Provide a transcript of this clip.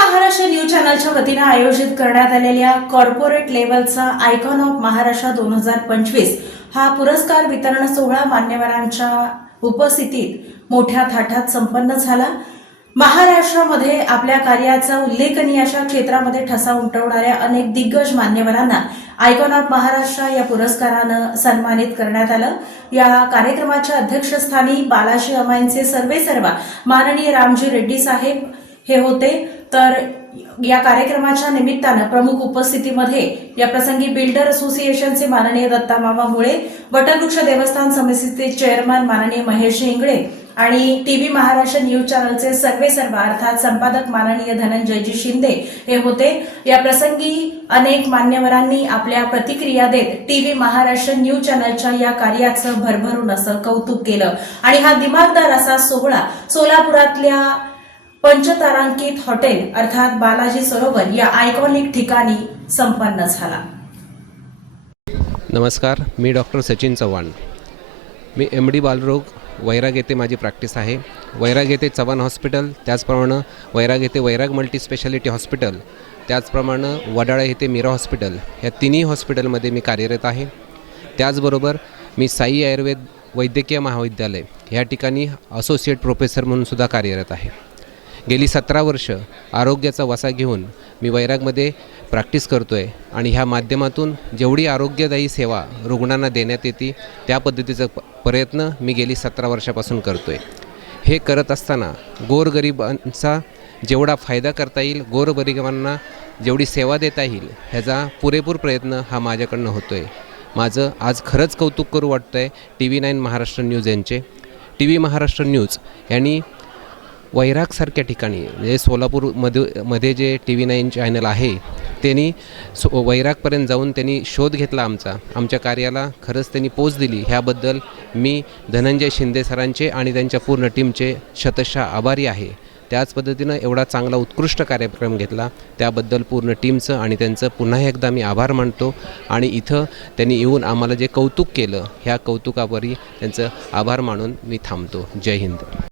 Maharashtra news चॅनलच्या वतीने आयोजित करण्यात आलेल्या कॉर्पोरेट लेव्हलचा आयकॉन ऑफ महाराष्ट्र 2025 हा पुरस्कार वितरण सोहळा मान्यवरांच्या उपस्थितीत मोठ्या थाटात संपन्न झाला। महाराष्ट्रामध्ये आपल्या कार्याचा उल्लेखनीय अशा क्षेत्रामध्ये ठसा उमटवणाऱ्या अनेक दिग्गज मान्यवरांना आयकॉन ऑफ महाराष्ट्र या पुरस्कारानं सन्मानित करण्यात आलं। या कार्यक्रमाच्या अध्यक्षस्थानी बालाजी अमाईंचे सर्वेसर्वा माननीय रामजी रेड्डी साहेब हे होते। तर या कार्यक्रमाच्या निमित्तानं प्रमुख उपस्थितीमध्ये या प्रसंगी बिल्डर असोसिएशनचे माननीय दत्ता मामा मुळे, वटवृक्ष देवस्थान समितीचे चेअरमन माननीय महेश इंगळे आणि टीव्ही महाराष्ट्र न्यूज चॅनलचे सर्वेसर्वा अर्थात संपादक माननीय धनंजयजी शिंदे हे होते। या प्रसंगी अनेक मान्यवरांनी आपल्या प्रतिक्रिया देत टीव्ही महाराष्ट्र न्यूज चॅनलच्या या कार्याचं भरभरून असं कौतुक केलं आणि हा दिमागदार असा सोहळा सोलापुरातल्या पंचतारांकित हॉटेल अर्थात बालाजी सरोवर या आयकॉनिक ठिकाणी संपन्न झाला। नमस्कार, मी डॉक्टर सचिन चव्हाण। मी MD बालरोग वैराग येथे माझी प्रॅक्टिस आहे। वैराग येथे चव्हाण हॉस्पिटल, त्याचप्रमाणे वैराग येथे वैराग मल्टी स्पेशालिटी हॉस्पिटल, त्याचप्रमाणे वडाळा येथे मीरा हॉस्पिटल या तिन्ही हॉस्पिटलमध्ये मी कार्यरत आहे। त्याचबरोबर मी साई आयुर्वेद वैद्यकीय महाविद्यालय या ठिकाणी असोसिएट प्रोफेसर म्हणून सुद्धा कार्यरत आहे। गेली 17 वर्ष आरोग्याचा वसा घेऊन मी वैरागमध्ये प्रॅक्टिस करतो आहे आणि ह्या माध्यमातून जेवढी आरोग्यदायी सेवा रुग्णांना देण्यात येते त्या पद्धतीचा प्रयत्न मी गेली 17 वर्षापासून करतो आहे। हे करत असताना गोरगरिबांचा जेवढा फायदा करता येईल, गोरगरिबांना जेवढी सेवा देता येईल ह्याचा पुरेपूर प्रयत्न हा माझ्याकडनं होतो आहे। माझं आज खरंच कौतुक करू वाटतं आहे TV9 महाराष्ट्र न्यूज यांचे। TV महाराष्ट्र न्यूज यांनी वैरागसारख्या ठिकाणी म्हणजे सोलापूरमध्ये जे TV9 चॅनल आहे त्यांनी वैरागपर्यंत जाऊन त्यांनी शोध घेतला आमच्या कार्याला खरंच त्यांनी पोच दिली। ह्याबद्दल मी धनंजय शिंदे सरांचे आणि त्यांच्या पूर्ण टीमचे शतशः आभारी आहे। त्याच पद्धतीनं एवढा चांगला उत्कृष्ट कार्यक्रम घेतला त्याबद्दल पूर्ण टीमचं आणि त्यांचं पुन्हा एकदा मी आभार मानतो आणि इथं त्यांनी येऊन आम्हाला जे कौतुक केलं ह्या कौतुकावरही त्यांचं आभार मानून मी थांबतो। जय हिंद।